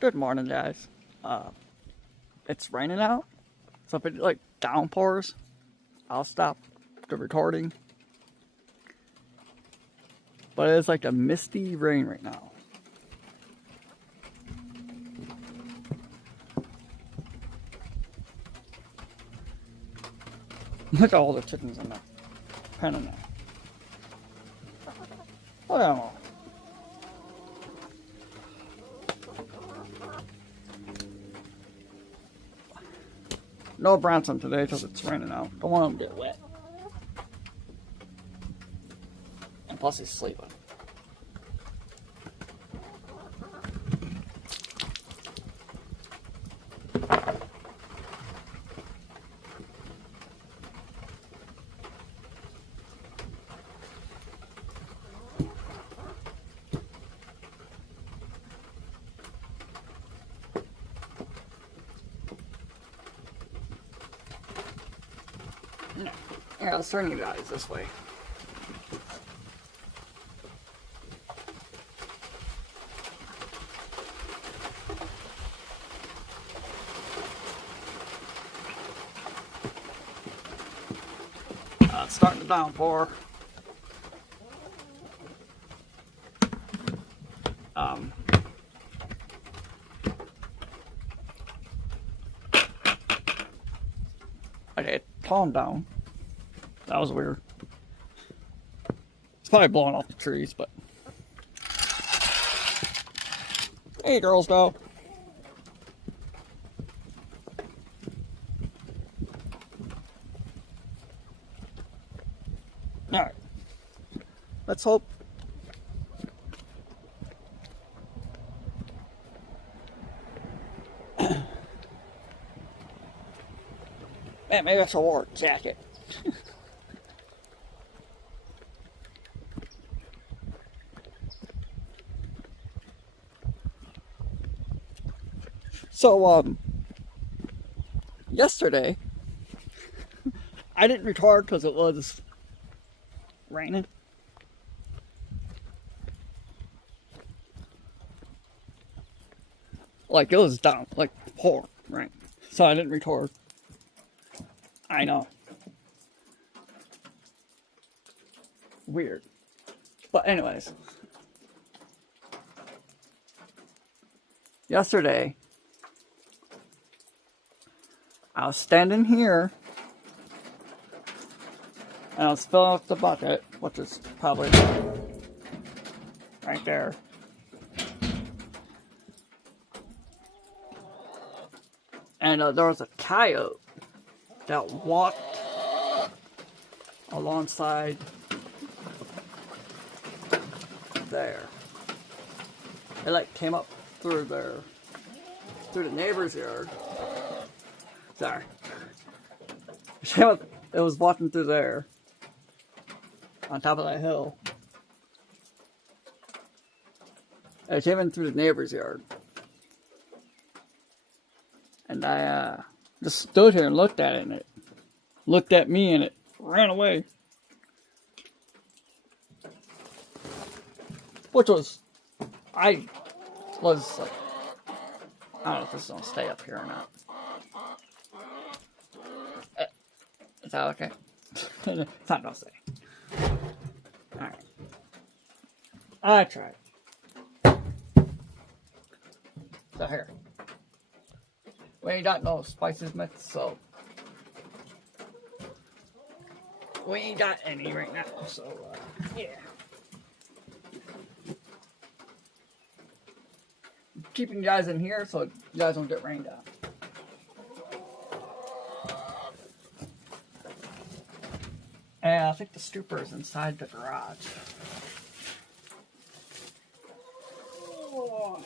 Good morning, guys. It's raining out, so if it like downpours, I'll stop the recording. But it's like a misty rain right now. Look at all the chickens in there. Pen in there. Look at them all. No Bronson today because it's raining out. Don't want him to get wet. And plus he's sleeping. Yeah, let's turn you guys this way. It's starting to downpour. Okay, calm down. That was weird. It's probably blowing off the trees, but... Hey, girls, go. Alright. Let's hope... Man, maybe I should wear a jacket. So, yesterday, I didn't record because it was raining. Like, it was down, like, pouring rain. So I didn't record. I know. Weird. But anyways. Yesterday, I was standing here, and I was filling up the bucket, which is probably right there. And there was a coyote that walked alongside there. It like came up through there, through the neighbor's yard. Sorry. It was walking through there, on top of that hill. It came in through the neighbor's yard. And I just stood here and looked at it, and it looked at me, and it ran away. Which was, I was like, I don't know if this is going to stay up here or not. Is that okay? It's not going to stay. Alright. I tried. So here. We ain't got no spices mix, so we ain't got any right now, so yeah. Keeping you guys in here so you guys don't get rained on. And I think the stupor is inside the garage. Oh.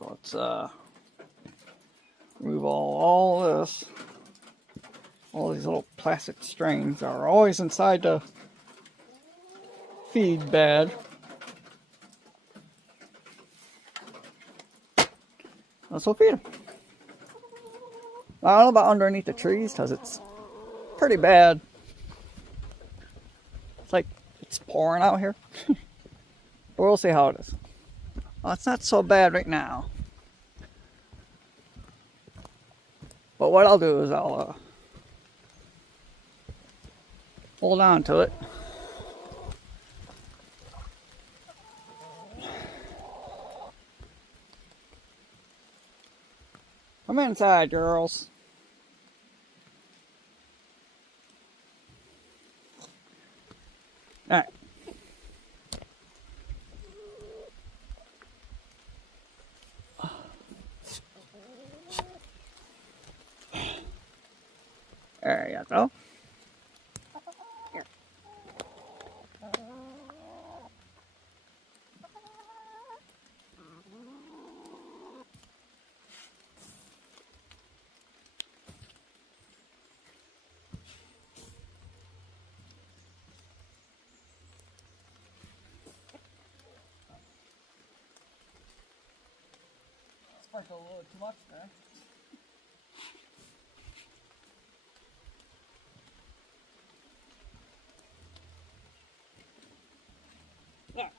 So let's remove all this. All these little plastic strings are always inside the feed bed. Let's go feed them. I don't know about underneath the trees because it's pretty bad. It's like it's pouring out here. But we'll see how it is. Well, it's not so bad right now. But what I'll do is I'll hold on to it. Come inside, girls. All right. There you go. Here. Sprinkle a little too much there. There.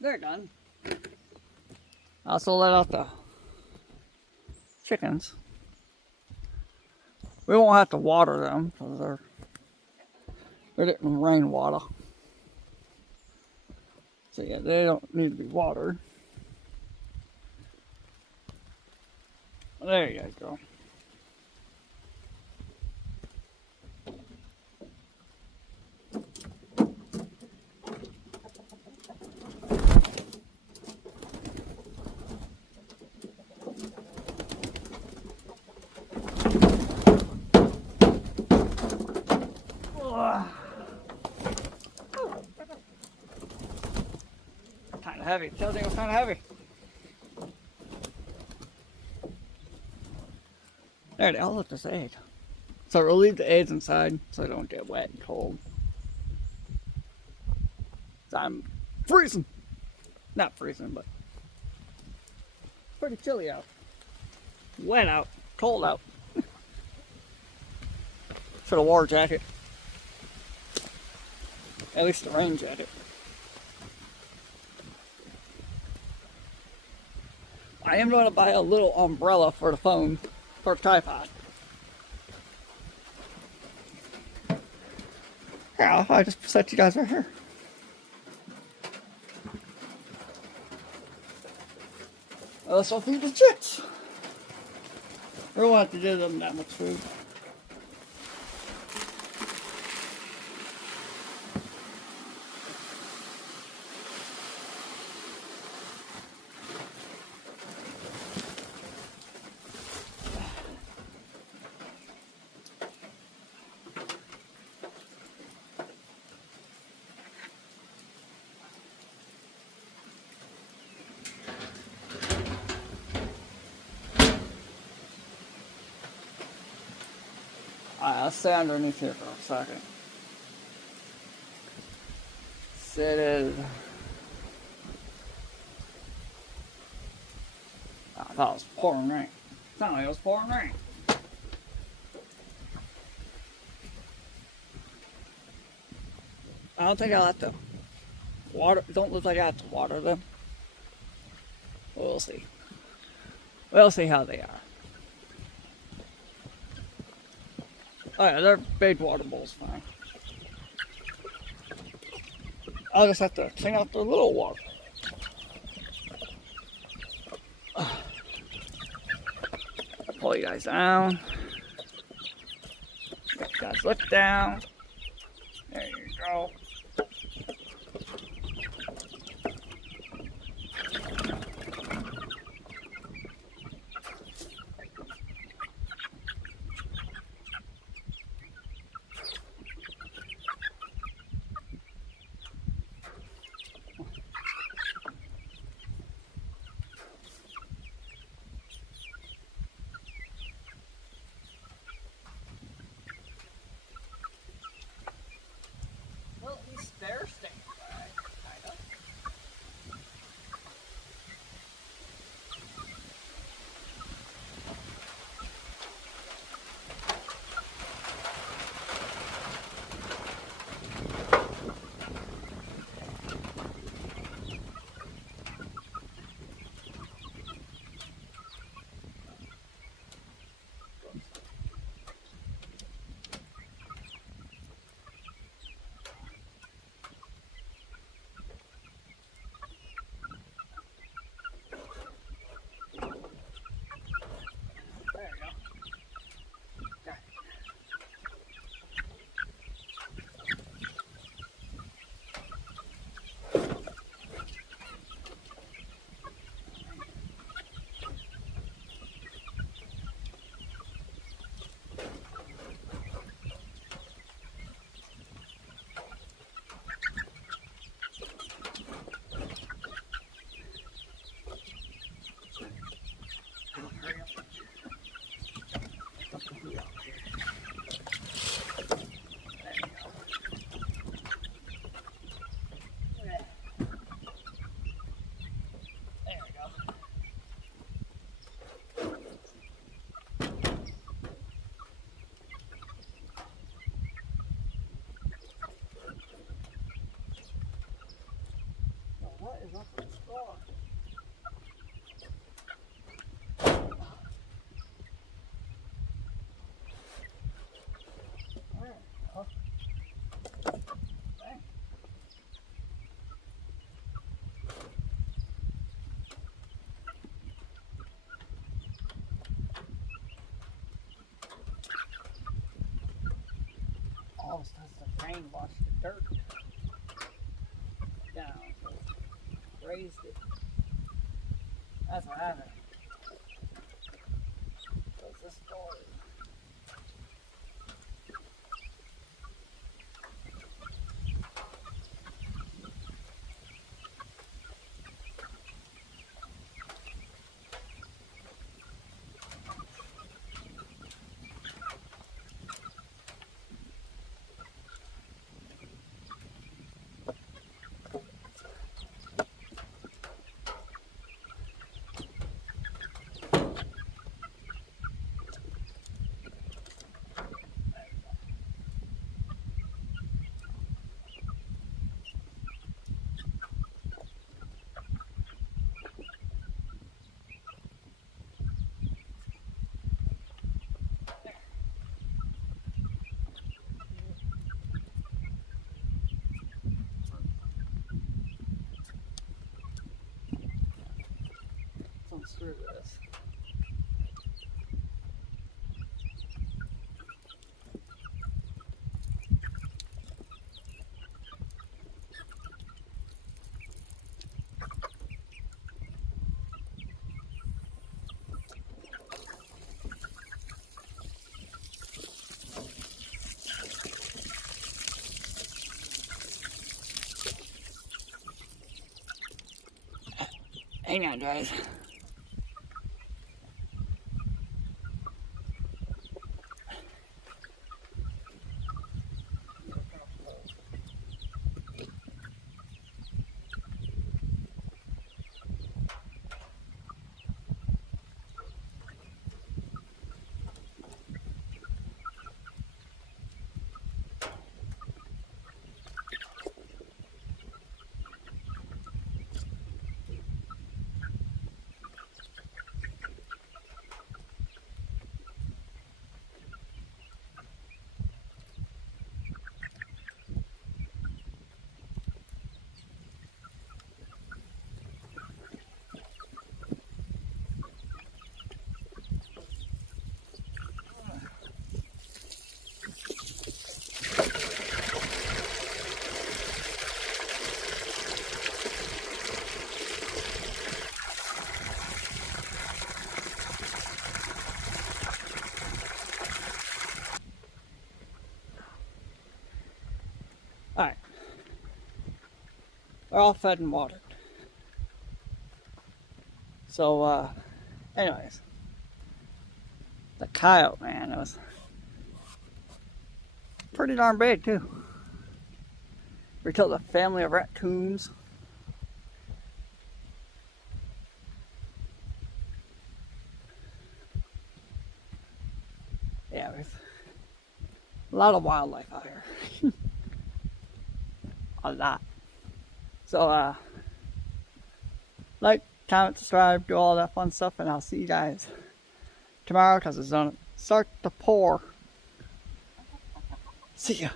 They're done. I also let out the chickens. We won't have to water them because they're getting rainwater. So yeah, they don't need to be watered. There you go. Kind of heavy. Tells you it was kind of heavy. There they all look the same. So we'll leave the eggs inside so they don't get wet and cold. So I'm freezing. Not freezing, but it's pretty chilly out. Wet out. Cold out. Should have wore a jacket. At least a rain jacket. I am going to buy a little umbrella for the phone, for the tripod. Yeah, I just set you guys right here. Let's go feed the chicks. We don't have to give them that much food. Alright, I'll stay underneath here for a second. Sit it. I thought it was pouring rain. It sounded like it was pouring rain. I don't think I'll have to water. Don't look like I have to water them. We'll see. We'll see how they are. Oh yeah, their big water bowl's fine. I'll just have to clean out the little water. Pull you guys down. Let you guys look down. There you go. All of a sudden, the rain washed the dirt down, raised it. That's what happened. What's the story? Let's through this. Hang on, guys. Alright. They're all fed and watered. So, anyways. The coyote, man, it was pretty darn big, too. We killed a family of raccoons. Yeah, we've a lot of wildlife out here. A lot. So, like, comment, subscribe, do all that fun stuff, and I'll see you guys tomorrow because it's gonna start to pour. See ya.